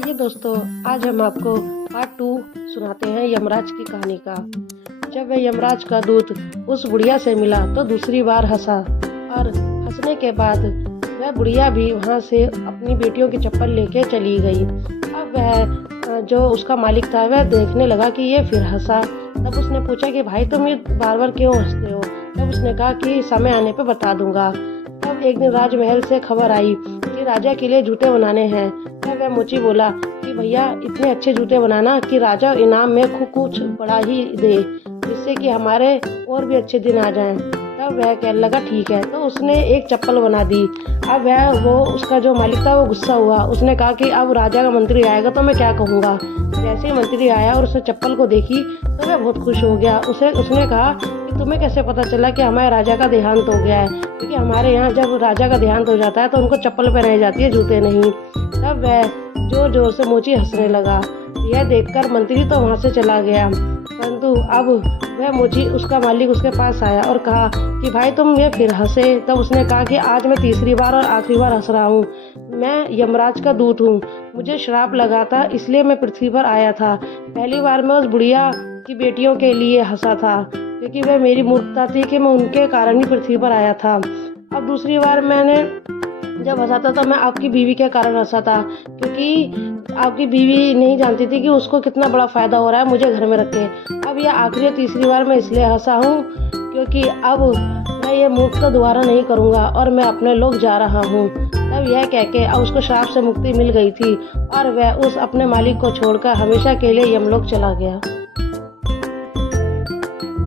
आइए दोस्तों, आज हम आपको पार्ट 2 सुनाते हैं यमराज की कहानी का। जब वह यमराज का दूत उस बुढ़िया से मिला तो दूसरी बार हंसा और हंसने के बाद वह बुढ़िया भी वहाँ से अपनी बेटियों की चप्पल लेके चली गई। अब वह जो उसका मालिक था वह देखने लगा कि ये फिर हंसा। तब उसने पूछा कि भाई तुम ये बार बार क्यों हंसते हो? तब उसने कहा कि समय आने पर बता दूंगा। तब एक दिन राजमहल से खबर आई कि राजा के लिए जूते बनाने हैं। तब वह मोची बोला कि भैया इतने अच्छे जूते बनाना कि राजा इनाम में कुछ बड़ा ही दे, जिससे कि हमारे और भी अच्छे दिन आ जाएं। तब वह कहने लगा ठीक है। तो उसने एक चप्पल बना दी। अब वो उसका जो मालिक था वो गुस्सा हुआ। उसने कहा कि अब राजा का मंत्री आएगा तो मैं क्या कहूँगा। जैसे ही मंत्री आया और उसने चप्पल को देखी तो वह बहुत खुश हो गया। उसने कहा कि तुम्हें कैसे पता चला कि हमारे राजा का देहांत हो गया है? क्योंकि हमारे यहाँ जब राजा का देहांत हो जाता है तो उनको चप्पल पहनाई जाती है, जूते नहीं। तब वह जोर जोर से मोची हंसने लगा। यह देखकर मंत्री तो वहाँ से चला गया, परंतु अब वह मोची उसका मालिक उसके पास आया और कहा कि भाई तुम ये फिर हंसे। तब उसने कहा कि आज मैं तीसरी बार और आखिरी बार हंस रहा हूँ। मैं यमराज का दूत हूँ, मुझे श्राप लगा था इसलिए मैं पृथ्वी पर आया था। पहली बार मैं उस बुढ़िया की बेटियों के लिए हंसा था क्योंकि वह मेरी मूर्खता थी कि मैं उनके कारण ही पृथ्वी पर आया था। अब दूसरी बार मैंने जब हंसा था तो मैं आपकी बीवी के कारण हंसा था, क्योंकि आपकी बीवी नहीं जानती थी कि उसको कितना बड़ा फ़ायदा हो रहा है मुझे घर में रखे। अब यह आखिरी और तीसरी बार मैं इसलिए हंसा हूँ क्योंकि अब मैं ये मूर्खता दोबारा नहीं करूँगा और मैं अपने लोग जा रहा हूँ। तब यह कह के अब उसको श्राप से मुक्ति मिल गई थी और वह उस अपने मालिक को छोड़कर हमेशा के लिए यमलोक चला गया।